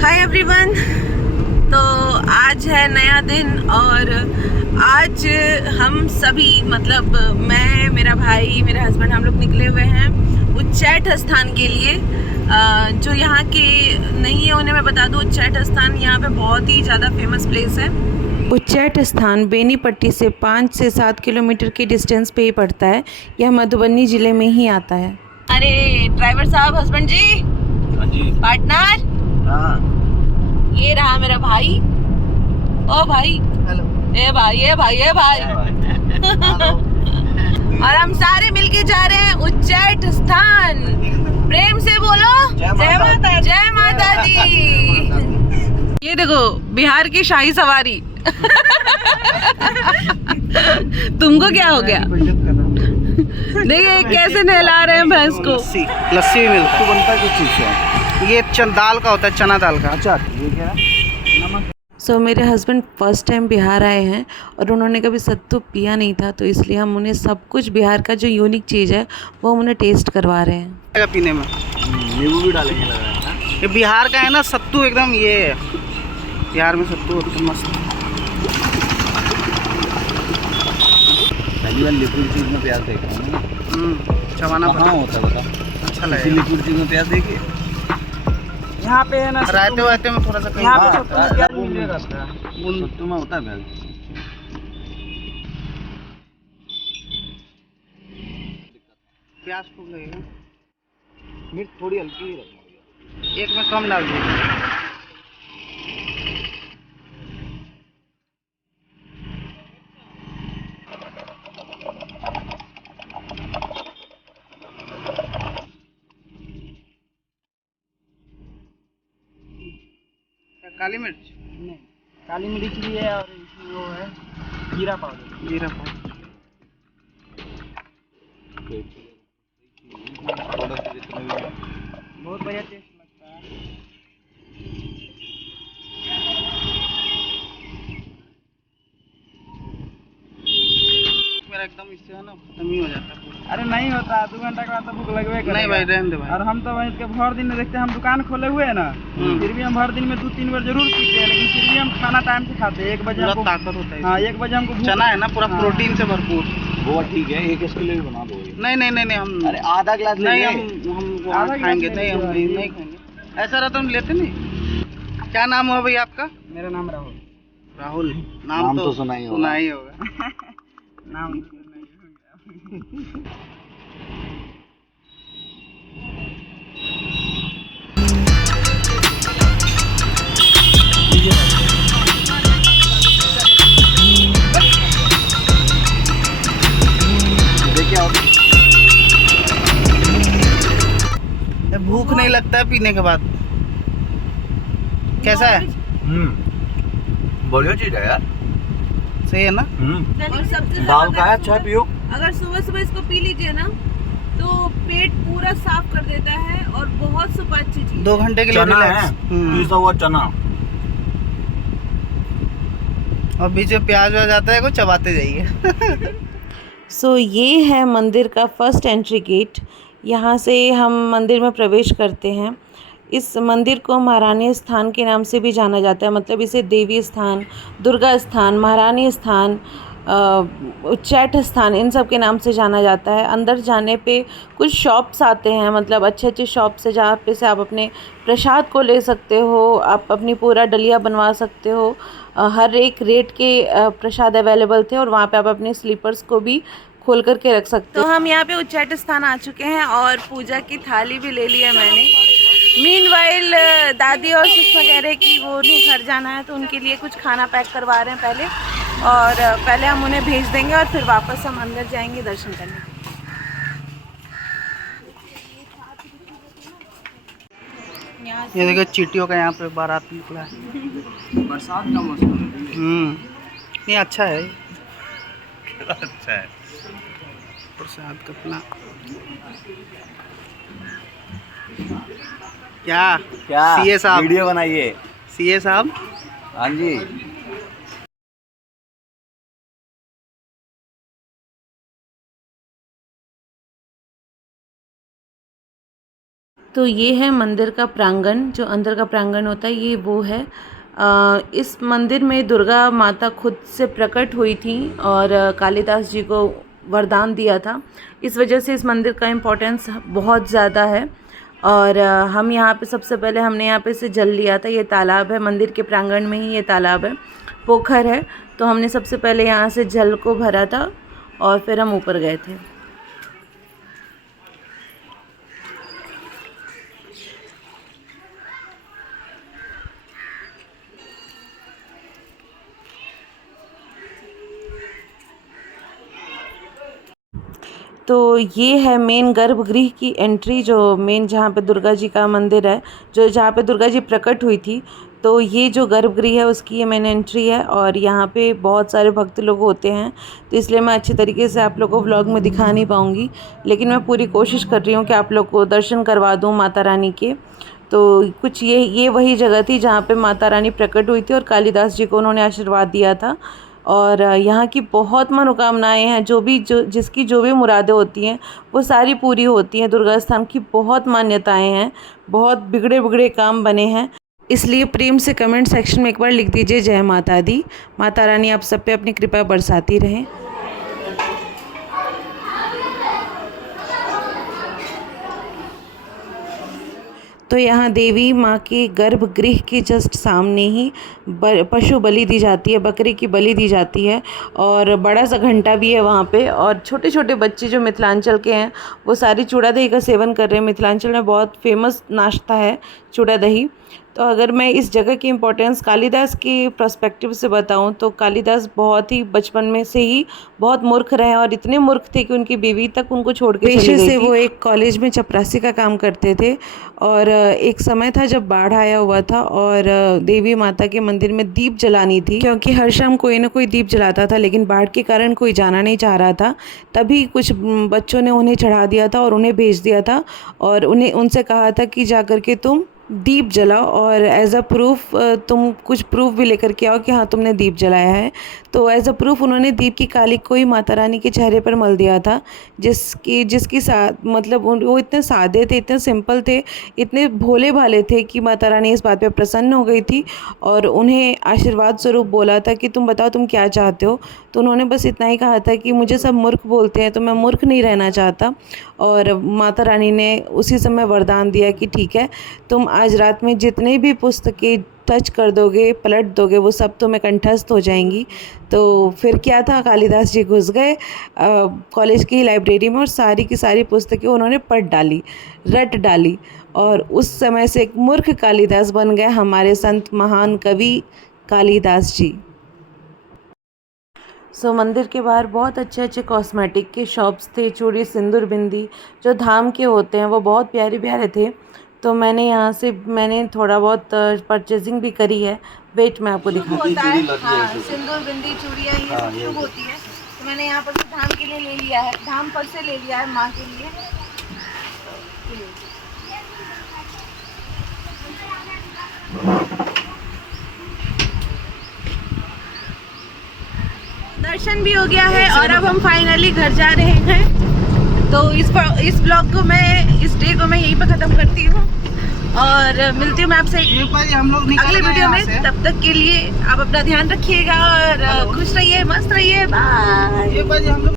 Hi everyone. तो आज है नया दिन और आज हम सभी मतलब मैं, मेरा भाई, मेरा हस्बैंड, हम लोग निकले हुए हैं उच्चैठ स्थान के लिए। जो यहाँ के नहीं है उन्हें मैं बता दूँ, उच्चैठ स्थान यहाँ पे बहुत ही ज़्यादा फेमस प्लेस है। उच्चैठ स्थान बेनीपट्टी से 5 से 7 किलोमीटर के डिस्टेंस पे ही पड़ता है। यह मधुबनी ज़िले में ही आता है। अरे ड्राइवर साहब, हस्बैंड जी, हाँ जी, पार्टनर, हाँ, ये रहा मेरा भाई। ओ भाई, हेलो, ए भाई, ए भाई, ए भाई। और हम सारे मिलके जा रहे हैं उच्चैठ स्थान। प्रेम से बोलो जय माता, जय माता दी। ये देखो बिहार की शाही सवारी। तुमको क्या हो गया? देखिए कैसे नहला रहे हैं भैंस को। लस्सी लस्सी भी मिलता है। तो बनता है कुछ चीज़ से, ये दाल का होता है, चना दाल का। अच्छा, ये क्या है? नमक। सो मेरे हस्बैंड फर्स्ट टाइम बिहार आए हैं और उन्होंने कभी सत्तू पिया नहीं था, तो इसलिए हम उन्हें सब कुछ बिहार का जो यूनिक चीज़ है वो हम उन्हें टेस्ट करवा रहे हैं। पीने में नींबू भी डालेंगे लग रहा है। ये बिहार का है ना सत्तू, एकदम ये बिहार में सत्तू एकदम मस्त। पहली बार लिक्विड चीज़ में प्याज देखा हूँ ना। चबाना कहाँ होता है बता? अच्छा इसी लगे लिक्विड चीज़ में प्याज देखिए। यहाँ पे है ना, रायते वायते में थोड़ा सा कहीं यहाँ पे हाँ, सत्तू में प्याज मिले रहता है। सत्तू में होता है प्याज। प्याज खूब लगेगा। मिर्च थोड़ी हल्की ही रखना। एक में कम डाल दीजिए। काली मिर्च नहीं, काली मिर्च भी है और इसमें वो है जीरा पाउडर। जीरा पाउडर। प्रोडक्ट जितने भी हैं। बहुत बढ़िया टेस्ट लगता है। मेरा एकदम इससे है ना खत्म ही हो जाता है पूरा। अरे नहीं होता, 2 घंटा के बाद तो भूख लगवे करेगा। नहीं भाई, रहने दे भाई। और हम तो वहीं के भर दिन में देखते हैं, हम दुकान खोले हुए हैं ना, फिर भी हम भर दिन में 2-3 बार जरूर पीते हैं, लेकिन फिर भी हम खाना टाइम से खाते हैं। 1 बजे पूरा हमको, ताकत होता है हाँ इसमें। 1 बजे हमको भूख- चना है ना पूरा हाँ। प्रोटीन से भरपूर। वो ठीक है, एक इसके लिए भी बना दो ये। नहीं नहीं नहीं नहीं, हम अरे आधा गिलास नहीं, लेंगे। हम आधा वहाँ गिलास खाएंगे ले नहीं, हम लीजिए। नहीं खाएंगे। ऐसा रहता हम लेते नहीं। क्या नाम हुआ भाई आपका? मेरा नाम राहुल। राहुल। नाम तो सुना ही होगा। सुना ही होगा। नाम नहीं होगा। देखिए आप, ये भूख नहीं लगता है पीने के बाद। कैसा है? बढ़िया चीज है यार। सही है ना? और सबसे दाल का है, चाय पियो। अगर सुबह सुबह इसको पी लीजिए ना तो पेट पूरा साफ कर देता है और बहुत सुपाच्य चीज 2 घंटे के लिए चना है, रिलैक्स। पिसा हुआ चना। और बीच में प्याज व्याज आता है को चबाते जाइए। सो ये है मंदिर का फर्स्ट एंट्री गेट। यहाँ से हम मंदिर में प्रवेश करते हैं। इस मंदिर को महारानी स्थान के नाम से भी जाना जाता है, मतलब इसे देवी स्थान, दुर्गा स्थान, महारानी स्थान, उच्चैठ स्थान, इन सब के नाम से जाना जाता है। अंदर जाने पे कुछ शॉप्स आते हैं, मतलब अच्छे अच्छे शॉप्स है जहाँ पे से आप अपने प्रसाद को ले सकते हो, आप अपनी पूरा डलिया बनवा सकते हो। हर एक रेट के प्रसाद अवेलेबल थे और वहाँ पे आप अपने स्लीपर्स को भी खोल करके रख सकते हो। तो हम यहाँ पे उच्चैठ स्थान आ चुके हैं और पूजा की थाली भी ले ली है मैंने। मीनवाइल दादी और सुषमा कह रहे कि वो उन्हें घर जाना है तो उनके लिए कुछ खाना पैक करवा रहे हैं पहले, और पहले हम उन्हें भेज देंगे और फिर वापस हम अंदर जाएंगे दर्शन करने। ये देखो चींटियों का यहाँ पे बारात निकला है। बरसात का मौसम। ये अच्छा है। अच्छा है। प्रसाद का अपना क्या क्या सीए साहब, वीडियो बनाइए। सीए साहब। हाँ जी। तो ये है मंदिर का प्रांगण, जो अंदर का प्रांगण होता है ये वो है। इस मंदिर में दुर्गा माता खुद से प्रकट हुई थी और कालिदास जी को वरदान दिया था। इस वजह से इस मंदिर का इम्पोर्टेंस बहुत ज़्यादा है। और हम यहाँ पे सबसे पहले हमने यहाँ पे से जल लिया था। ये तालाब है, मंदिर के प्रांगण में ही ये तालाब है, पोखर है। तो हमने सबसे पहले यहाँ से जल को भरा था और फिर हम ऊपर गए थे। तो ये है मेन गर्भगृह की एंट्री, जो मेन जहाँ पे दुर्गा जी का मंदिर है, जो जहाँ पे दुर्गा जी प्रकट हुई थी। तो ये जो गर्भगृह है उसकी ये मेन एंट्री है और यहाँ पे बहुत सारे भक्त लोग होते हैं। तो इसलिए मैं अच्छी तरीके से आप लोगों को व्लॉग में दिखा नहीं पाऊँगी, लेकिन मैं पूरी कोशिश कर रही हूँ कि आप लोग को दर्शन करवा दूँ माता रानी के। तो कुछ ये वही जगह थी जहाँ पे माता रानी प्रकट हुई थी और कालिदास जी को उन्होंने आशीर्वाद दिया था। और यहाँ की बहुत मनोकामनाएं हैं, जिसकी जो भी मुरादें होती हैं वो सारी पूरी होती हैं। दुर्गा स्थान की बहुत मान्यताएं हैं, बहुत बिगड़े बिगड़े काम बने हैं। इसलिए प्रेम से कमेंट सेक्शन में एक बार लिख दीजिए जय माता दी। माता रानी आप सब पे अपनी कृपा बरसाती रहें। तो यहाँ देवी माँ के गर्भगृह के जस्ट सामने ही पशु बलि दी जाती है, बकरी की बलि दी जाती है और बड़ा सा घंटा भी है वहाँ पे। और छोटे छोटे बच्चे जो मिथिलांचल के हैं वो सारी चूड़ा दही का सेवन कर रहे हैं। मिथिलांचल में बहुत फेमस नाश्ता है चूड़ा दही। तो अगर मैं इस जगह की इम्पोर्टेंस कालिदास के पर्सपेक्टिव से बताऊं तो कालिदास बहुत ही बचपन में से ही बहुत मूर्ख रहे और इतने मूर्ख थे कि उनकी बीवी तक उनको छोड़ के चली गई थी। वो एक कॉलेज में चपरासी का काम करते थे और एक समय था जब बाढ़ आया हुआ था और देवी माता के मंदिर में दीप जलानी थी, क्योंकि हर शाम कोई ना कोई दीप जलाता था, लेकिन बाढ़ के कारण कोई जाना नहीं चाह रहा था। तभी कुछ बच्चों ने उन्हें चढ़ा दिया था और उन्हें भेज दिया था और उनसे कहा था कि जा कर के तुम दीप जलाओ और एज अ प्रूफ तुम कुछ प्रूफ भी लेकर के आओ कि हाँ तुमने दीप जलाया है। तो एज अ प्रूफ उन्होंने दीप की कालिक को ही माता रानी के चेहरे पर मल दिया था, जिसकी मतलब वो इतने सादे थे, इतने सिंपल थे, इतने भोले भाले थे कि माता रानी इस बात पे प्रसन्न हो गई थी और उन्हें आशीर्वाद स्वरूप बोला था कि तुम बताओ तुम क्या चाहते हो। तो उन्होंने बस इतना ही कहा था कि मुझे सब मूर्ख बोलते हैं तो मैं मूर्ख नहीं रहना चाहता। और माता रानी ने उसी समय वरदान दिया कि ठीक है, तुम आज रात में जितने भी पुस्तकें टच कर दोगे, पलट दोगे, वो सब तुम्हें कंठस्थ हो जाएंगी। तो फिर क्या था, कालिदास जी घुस गए कॉलेज की लाइब्रेरी में और सारी की सारी पुस्तकें उन्होंने पढ़ डाली, रट डाली और उस समय से एक मूर्ख कालिदास बन गए हमारे संत महान कवि कालिदास जी। सो मंदिर के बाहर बहुत अच्छे अच्छे कॉस्मेटिक के शॉप्स थे, चूड़ी सिंदूर बिंदी जो धाम के होते हैं वो बहुत प्यारे प्यारे थे। तो मैंने यहाँ से थोड़ा बहुत परचेजिंग भी करी है। वेट मैं आपको दिखाती हूँ। हाँ, सिंदूर बिंदी चूड़ियाँ ये सब शुभ होती है। तो मैंने यहाँ पर से धाम के लिए ले लिया है, धाम पर से ले लिया है माँ के लिए। दर्शन भी हो गया है और अब हम फाइनली घर जा रहे हैं। तो इस ब्लॉग को इस डे को मैं यहीं पे ख़त्म करती हूँ और मिलती हूँ मैं आपसे अगले वीडियो में। तब तक के लिए आप अपना ध्यान रखिएगा और खुश रहिए, मस्त रहिए। बाय।